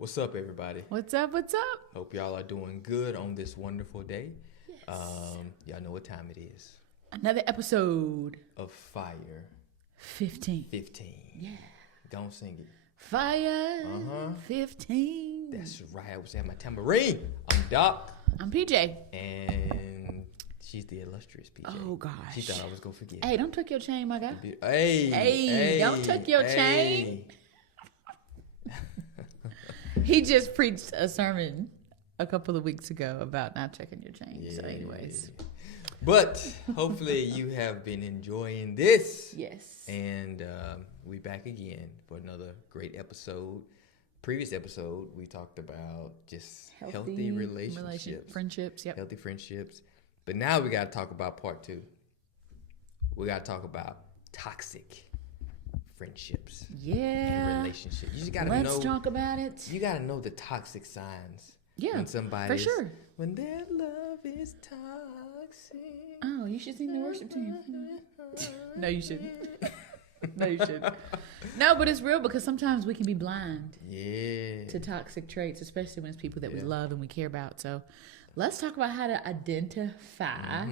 What's up, everybody? What's up? What's up? Hope y'all are doing good on this wonderful day. Yes. Y'all know what time it is. Another episode Of Fire 15. 15. Yeah. Don't sing it. Fire 15. That's right. I was at my tambourine. I'm Doc. I'm PJ. And she's the illustrious PJ. Oh, gosh. She thought I was going to forget. Hey, don't tuck your chain, my guy. Hey, don't tuck your chain. He just preached a sermon a couple of weeks ago about not checking your chain. Yeah. So anyways. But hopefully you have been enjoying this. Yes. And we back again for another great episode. Previous episode, we talked about just healthy relationships. Friendships, yep. Healthy friendships. But now we got to talk about part 2. We got to talk about toxic friendships. Yeah. And relationships. You just got to know. Let's talk about it. You got to know the toxic signs. Yeah, when somebody for sure. When their love is toxic. Oh, you should sing the worship team. No, you shouldn't. No, you shouldn't. No, but it's real because sometimes we can be blind to toxic traits, especially when it's people that we love and we care about. So let's talk about how to identify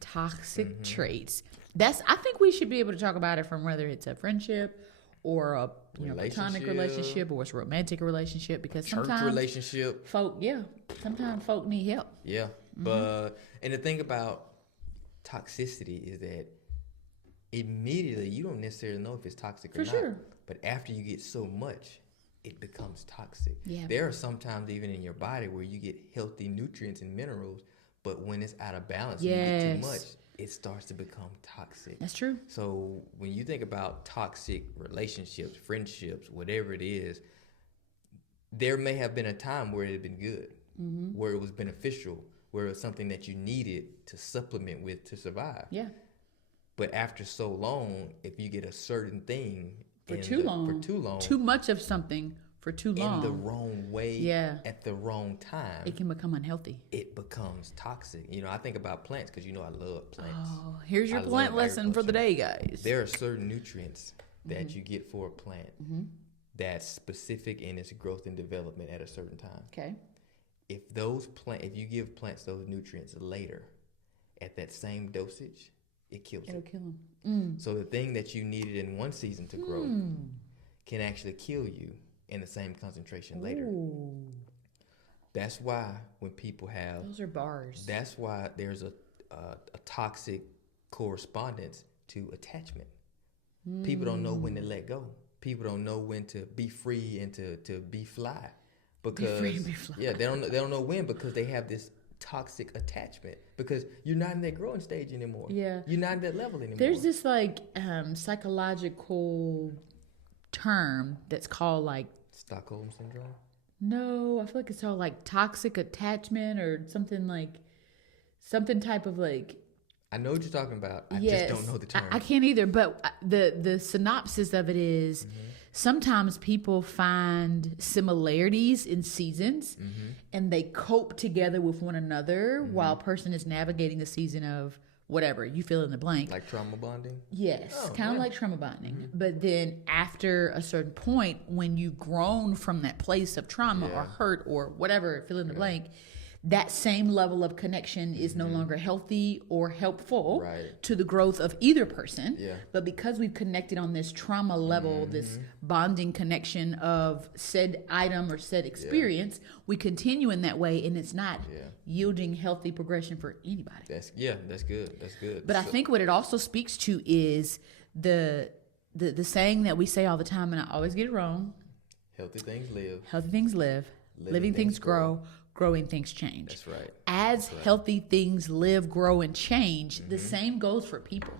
toxic traits. I think we should be able to talk about it from whether it's a friendship or a platonic relationship or it's a romantic relationship, because sometimes church relationship. Sometimes folk need help. Yeah. But and the thing about toxicity is that immediately you don't necessarily know if it's toxic or not. Sure. But after you get so much, it becomes toxic. Yeah. There are sometimes even in your body where you get healthy nutrients and minerals, but when it's out of balance, you get too much, it starts to become toxic. That's true. So when you think about toxic relationships, friendships, whatever it is, there may have been a time where it had been good, where it was beneficial, where it was something that you needed to supplement with to survive. Yeah. But after so long, if you get a certain thing for too long, too much of something for too long, in the wrong way, at the wrong time, it can become unhealthy. It becomes toxic. I think about plants because I love plants. Oh, here's your plant lesson for the day, guys. There are certain nutrients that you get for a plant that's specific in its growth and development at a certain time. Okay. If you give plants those nutrients later, at that same dosage, it kills them. It'll kill them. So the thing that you needed in one season to grow can actually kill you in the same concentration later. Ooh. That's why when people have... Those are bars. That's why there's a toxic correspondence to attachment. People don't know when to let go. People don't know when to be free and to be fly. Because, be free and be fly. Yeah, they don't know when, because they have this toxic attachment, because you're not in that growing stage anymore. Yeah. You're not in that level anymore. There's this psychological term that's called Stockholm syndrome? No, I feel like it's called toxic attachment or something type of I know what you're talking about. I just don't know the term. I can't either, but the synopsis of it is sometimes people find similarities in seasons and they cope together with one another while a person is navigating the season of whatever, you fill in the blank. Like trauma bonding? Yes, kind of like trauma bonding. But then after a certain point, when you've grown from that place of trauma or hurt or whatever, fill in the blank, that same level of connection is no longer healthy or helpful to the growth of either person. Yeah. But because we've connected on this trauma level, this bonding connection of said item or said experience, we continue in that way, and it's not yielding healthy progression for anybody. That's good. That's good. But I think what it also speaks to is the saying that we say all the time, and I always get it wrong. Healthy things live. Healthy things live. Living things grow. Growing things change. That's right. As healthy things live, grow, and change, the same goes for people.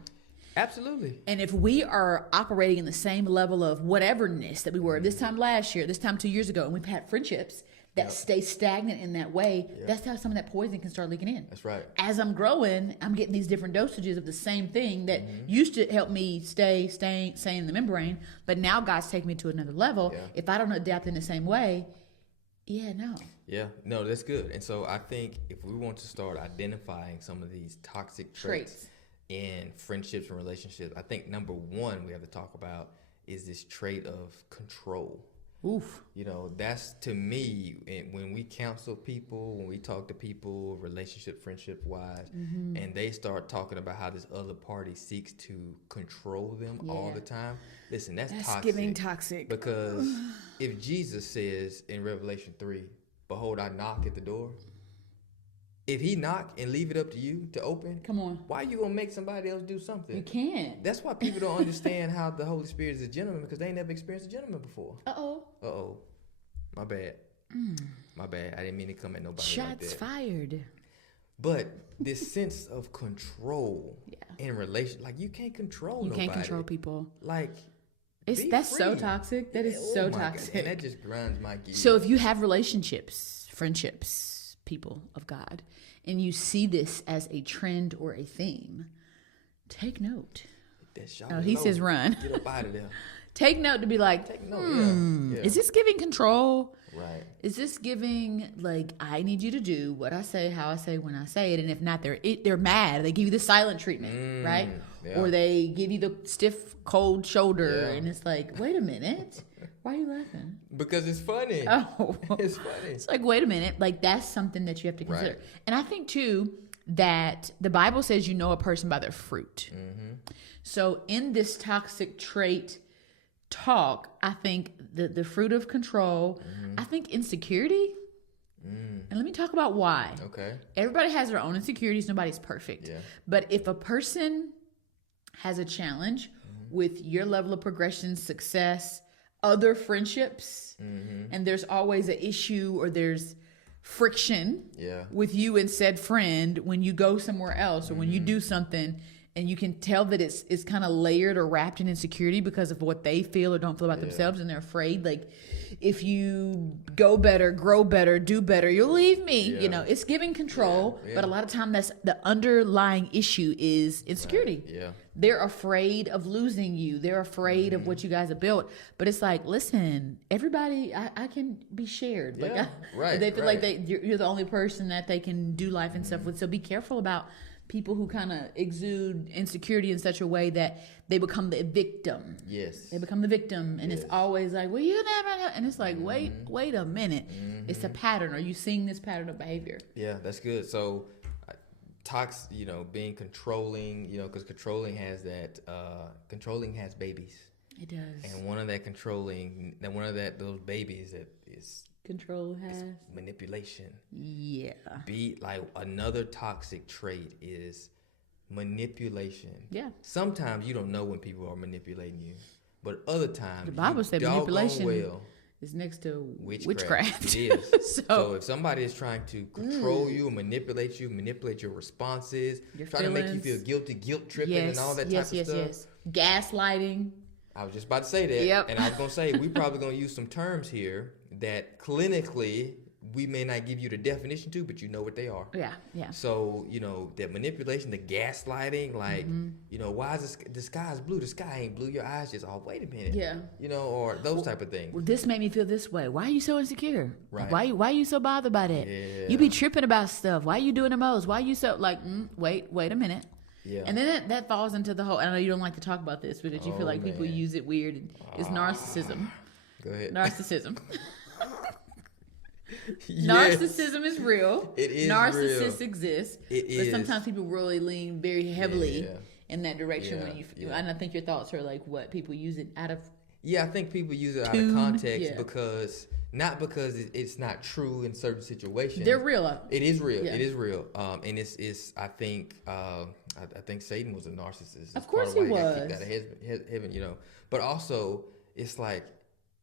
Absolutely. And if we are operating in the same level of whateverness that we were this time last year, this time 2 years ago, and we've had friendships that stay stagnant in that way, that's how some of that poison can start leaking in. That's right. As I'm growing, I'm getting these different dosages of the same thing that used to help me stay in the membrane, but now God's taking me to another level. Yeah. If I don't adapt in the same way, no, that's good. And so I think if we want to start identifying some of these toxic traits in friendships and relationships, I think number one we have to talk about is this trait of control. Oof. You know, that's to me, when we counsel people, when we talk to people, relationship, friendship wise, and they start talking about how this other party seeks to control them all the time. Listen, that's toxic. Giving toxic. Because if Jesus says in Revelation 3, behold, I knock at the door. If he knock and leave it up to you to open, come on. Why are you going to make somebody else do something? You can't. That's why people don't understand how the Holy Spirit is a gentleman, because they ain't never experienced a gentleman before. Uh-oh. My bad. My bad. I didn't mean to come at nobody like that. Shots fired. But this sense of control in relation, like you can't control nobody. You can't control people. Like, that's free. So toxic. That is so toxic. God. And that just grinds my gears. So if you have relationships, friendships, people of God, and you see this as a trend or a theme, take note. He says run. Get up out of there. Take note to be like, take note, is this giving control? Right. Is this giving, like, I need you to do what I say, how I say, when I say it, and if not, they're mad. They give you the silent treatment, right? Yeah. Or they give you the stiff, cold shoulder, and it's like, wait a minute. Why are you laughing? Because it's funny. Oh. It's funny. It's like, wait a minute. Like, that's something that you have to consider. Right. And I think, too, that the Bible says you know a person by their fruit. So in this toxic trait talk, I think the fruit of control, I think insecurity. And let me talk about why. Okay. Everybody has their own insecurities. Nobody's perfect. Yeah. But if a person has a challenge with your level of progression, success, other friendships, and there's always an issue or there's friction with you and said friend when you go somewhere else or when you do something, and you can tell that it's kind of layered or wrapped in insecurity because of what they feel or don't feel about themselves, and they're afraid, like, if you go better, grow better, do better, you'll leave me. You know, it's giving control, but a lot of time that's the underlying issue is insecurity. Right. Yeah. They're afraid of losing you. They're afraid of what you guys have built. But it's like, listen, everybody, I can be shared. Like, they feel like you're the only person that they can do life and stuff with. So be careful about people who kind of exude insecurity in such a way that they become the victim. Yes. They become the victim. And it's always like, well, you never know. And it's like, wait a minute. It's a pattern. Are you seeing this pattern of behavior? Yeah, that's good. So being controlling, because controlling has that, controlling has babies. It does. And one of those babies that is control has manipulation. Yeah. Be like another toxic trait is manipulation. Yeah. Sometimes you don't know when people are manipulating you, but other times the Bible says manipulation is next to witchcraft. It is. So if somebody is trying to control you, manipulate your responses, trying to make you feel guilty, guilt tripping, and all that type of stuff. Yes. Gaslighting. I was just about to say that, and I was going to say we probably going to use some terms here that clinically we may not give you the definition to, but you know what they are. Yeah. So, that manipulation, the gaslighting, like, why is the sky is blue? The sky ain't blue. Your eyes just, wait a minute. Yeah. Or those type of things. Well, this made me feel this way. Why are you so insecure? Right. Why are you so bothered by that? Yeah. You be tripping about stuff. Why are you doing the most? Why are you so, like, wait a minute. Yeah. And then that falls into the whole, I know you don't like to talk about this, but did you feel like people use it weird? It's narcissism. Go ahead. Narcissism. Yes. Narcissism is real. It is Narcissists real. exist. It is. But sometimes people really lean very heavily in that direction when you and I think your thoughts are like what people use it out of. Yeah, I think people use it out of context because not because it's not true in certain situations. They're real. It is real. Yeah. It is real. And it's I think Satan was a narcissist. Of course he was. Got kicked out of heaven, But also it's like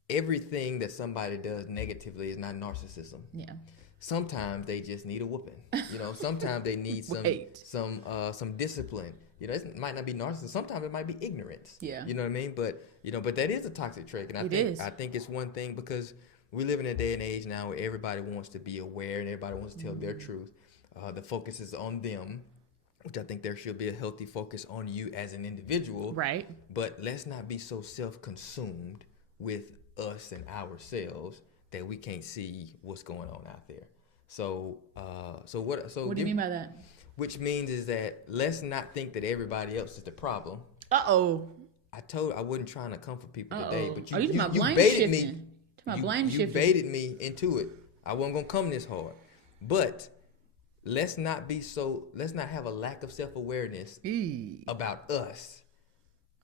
everything that somebody does negatively is not narcissism. Yeah. Sometimes they just need a whooping. Sometimes they need some discipline. It might not be narcissism. Sometimes it might be ignorance. Yeah. You know what I mean? But but that is a toxic trait, and I think it's one thing because we live in a day and age now where everybody wants to be aware and everybody wants to tell their truth. The focus is on them, which I think there should be a healthy focus on you as an individual. Right. But let's not be so self-consumed with us and ourselves that we can't see what's going on out there. So what do you mean by that? Which means is that let's not think that everybody else is the problem. Uh-oh. I wasn't trying to comfort people today, but you baited me. You baited me into it. I wasn't gonna come this hard, but let's not have a lack of self-awareness about us,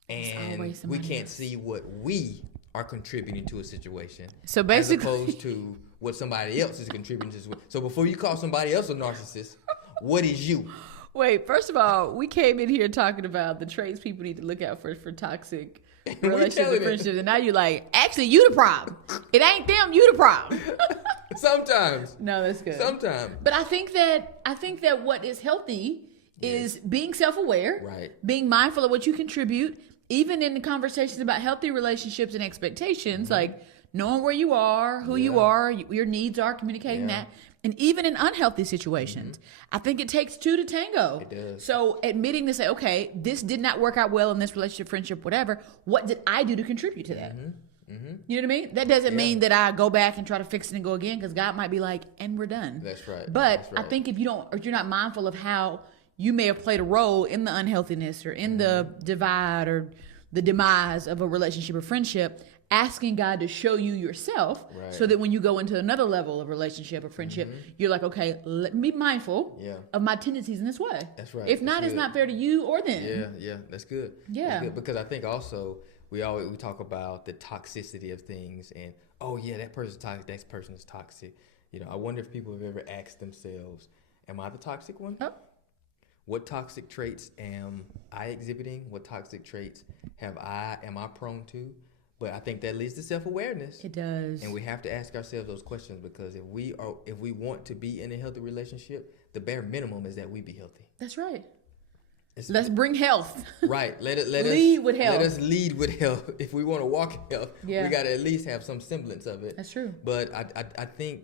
and we can't see what we are contributing to a situation. So basically, as opposed to what somebody else is contributing to. So before you call somebody else a narcissist, what is you? Wait, first of all, we came in here talking about the traits people need to look out for toxic relationships and friendships, and now you're like, actually, you the problem. It ain't them, you the problem. Sometimes. No, that's good. Sometimes. But I think that what is healthy is being self-aware, right? Being mindful of what you contribute, even in the conversations about healthy relationships and expectations, like knowing where you are, who you are, your needs are, communicating that. And even in unhealthy situations, I think it takes two to tango. It does. So admitting to say, okay, this did not work out well in this relationship, friendship, whatever. What did I do to contribute to that? You know what I mean? That doesn't mean that I go back and try to fix it and go again, because God might be like, and we're done. That's right. But I think if you're not mindful of how you may have played a role in the unhealthiness or in the divide or the demise of a relationship or friendship, asking God to show you yourself, so that when you go into another level of relationship or friendship, you're like, okay, let me be mindful of my tendencies in this way. That's right. If not, it's not fair to you or them. Yeah, that's good. Yeah. That's good, because I think also we talk about the toxicity of things, and that person's toxic, that person is toxic. I wonder if people have ever asked themselves, am I the toxic one? Oh. What toxic traits am I exhibiting? What toxic traits am I prone to? But I think that leads to self-awareness. It does. And we have to ask ourselves those questions, because if we want to be in a healthy relationship, the bare minimum is that we be healthy. That's right. Let's bring health. Right. Let us lead with health. Let us lead with health. If we want to walk in health, we got to at least have some semblance of it. That's true. But I think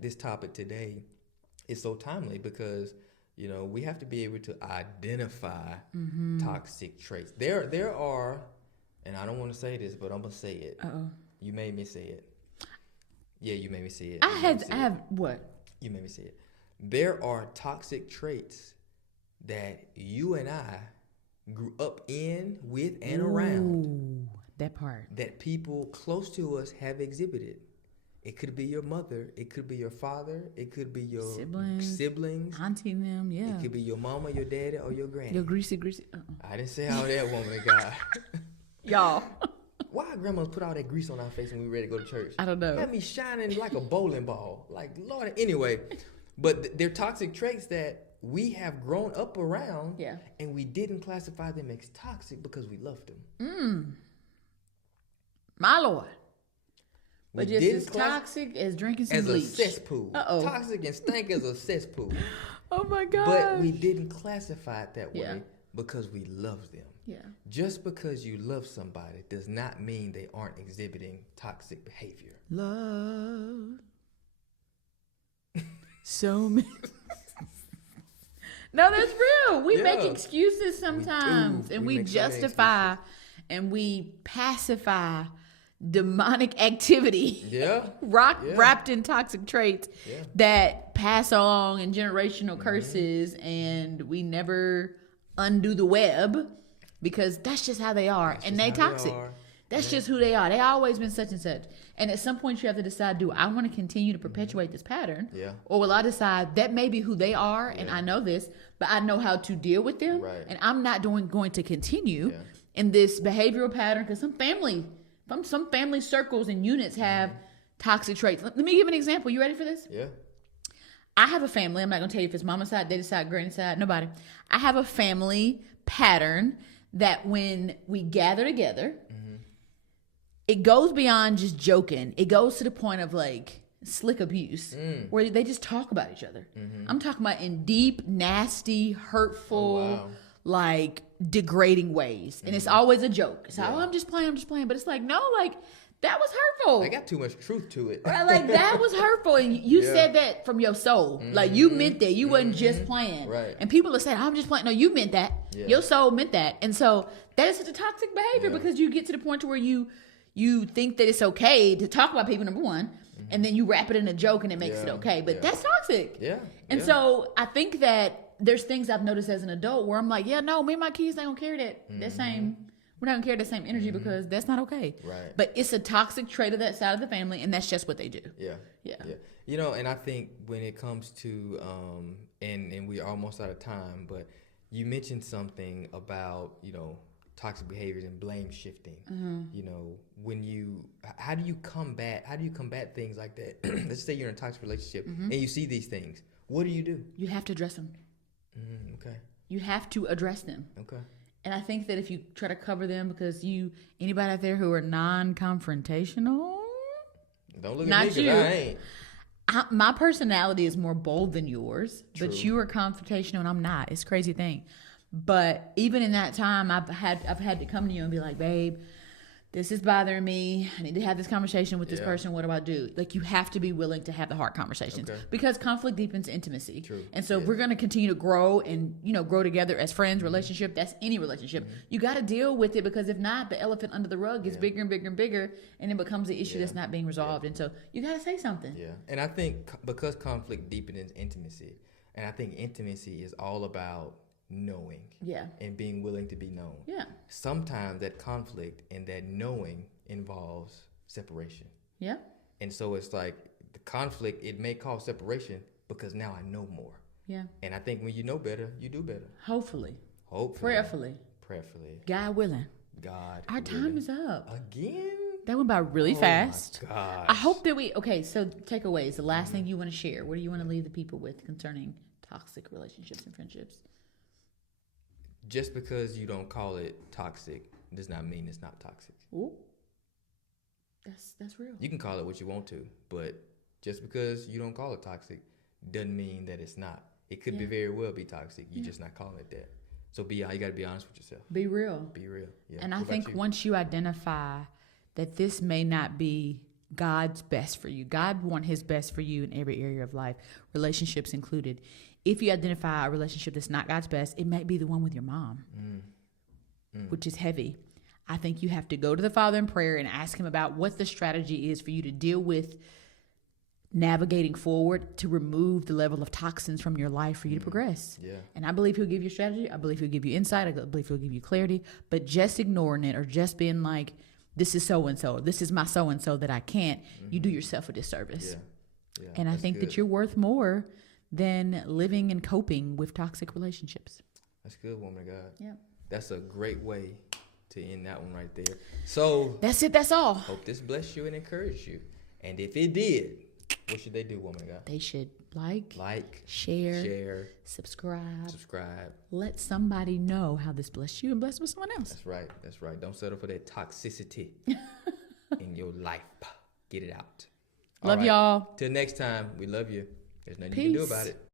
this topic today is so timely, because we have to be able to identify toxic traits. There are. And I don't want to say this, but I'm going to say it. Uh-oh. You made me say it. Yeah, you made me say it. I have what? You made me say it. There are toxic traits that you and I grew up in, with, and around. That part. That people close to us have exhibited. It could be your mother. It could be your father. It could be your siblings. Auntie them, yeah. It could be your mama, your daddy, or your granny. Your greasy. I didn't say how that woman of God. Y'all. Why grandmas put all that grease on our face when we ready to go to church? I don't know. Had me shining like a bowling ball. Like, Lord. Anyway, but they're toxic traits that we have grown up around. Yeah. And we didn't classify them as toxic because we loved them. My Lord. But just as toxic as drinking some bleach. As a cesspool. Uh-oh. Toxic and stank as a cesspool. Oh, my God. But we didn't classify it that way because we loved them. Yeah. Just because you love somebody does not mean they aren't exhibiting toxic behavior. Love. So many. No, that's real. We make excuses sometimes, and we justify and we pacify demonic activity. Wrapped in toxic traits that pass along in generational curses, and we never undo the web. Because that's just how they are. And they toxic. That's just who they are. They always been such and such. And at some point you have to decide, do I want to continue to perpetuate this pattern? Yeah. Or will I decide that may be who they are, and I know this, but I know how to deal with them. Right. And I'm not going to continue in this behavioral pattern, because some family circles and units have toxic traits. Let me give an example. You ready for this? Yeah. I have a family. I'm not going to tell you if it's mama's side, daddy's side, granny's side, nobody. I have a family pattern that when we gather together, it goes beyond just joking. It goes to the point of like slick abuse, where they just talk about each other. I'm talking about in deep, nasty, hurtful, like degrading ways. And it's always a joke. It's like, I'm just playing. But it's like, no, like that was hurtful. I got too much truth to it. Right, like that was hurtful. And you said that from your soul. Like you meant that. You wasn't just playing. Right. And people are saying, I'm just playing. No, you meant that. Yeah. Your soul meant that. And so that is such a toxic behavior, because you get to the point to where you think that it's okay to talk about people, number one, and then you wrap it in a joke and it makes it okay. But that's toxic. Yeah. And so I think that there's things I've noticed as an adult where I'm like, me and my kids ain't gonna carry that same We're not gonna carry the same energy because that's not okay. Right. But it's a toxic trait of that side of the family, and that's just what they do. Yeah. You know, and I think when it comes to and we're almost out of time, but you mentioned something about, you know, toxic behaviors and blame shifting. You know, how do you combat things like that? Let's say you're in a toxic relationship and you see these things. What do? You have to address them. Okay. You have to address them. Okay. And I think that if you try to cover them because anybody out there who are non-confrontational, don't look at me because I ain't. My personality is more bold than yours, True. but you are confrontational and I'm not. It's a crazy thing. But even in that time, I've had to come to you and be like, babe, this is bothering me. I need to have this conversation with this person. What do I do? Like, you have to be willing to have the hard conversations because conflict deepens intimacy. True. And so if we're going to continue to grow and, you know, grow together as friends, relationship, that's any relationship. You got to deal with it because if not, the elephant under the rug gets bigger and bigger and bigger and it becomes an issue that's not being resolved. And so you got to say something. Yeah. And I think because conflict deepens intimacy, and I think intimacy is all about knowing and being willing to be known. Sometimes that conflict and that knowing involves separation. And so it's like the conflict, it may cause separation because now I know more. And I think when you know better, you do better. Hopefully. Prayerfully. God willing. Our willing. time is up Again? That went by really fast. My gosh. I hope that so takeaways, the last thing you want to share. What do you want to leave the people with concerning toxic relationships and friendships? Just because you don't call it toxic does not mean it's not toxic. Ooh. That's real. You can call it what you want to, but just because you don't call it toxic doesn't mean that it's not. It could be very well be toxic. You're just not calling it that. So you got to be honest with yourself. Be real. Be real. Yeah. And I think once you identify that this may not be God's best for you, God wants his best for you in every area of life, relationships included. If you identify a relationship that's not God's best, it might be the one with your mom, which is heavy. I think you have to go to the Father in prayer and ask him about what the strategy is for you to deal with navigating forward to remove the level of toxins from your life for you to progress. And I believe he'll give you strategy. I believe he'll give you insight. I believe he'll give you clarity. But just ignoring it or just being like, this is so-and-so, this is my so-and-so that I can't, you do yourself a disservice. And I think that you're worth more than living and coping with toxic relationships. That's good, woman of God. Yeah. That's a great way to end that one right there. So that's it. That's all. Hope this blessed you and encouraged you. And if it did, what should they do, woman of God? They should like, share, subscribe. Let somebody know how this blessed you and blessed with someone else. That's right. Don't settle for that toxicity in your life. Get it out. Love y'all. Till next time, we love you. There's nothing you can do about it.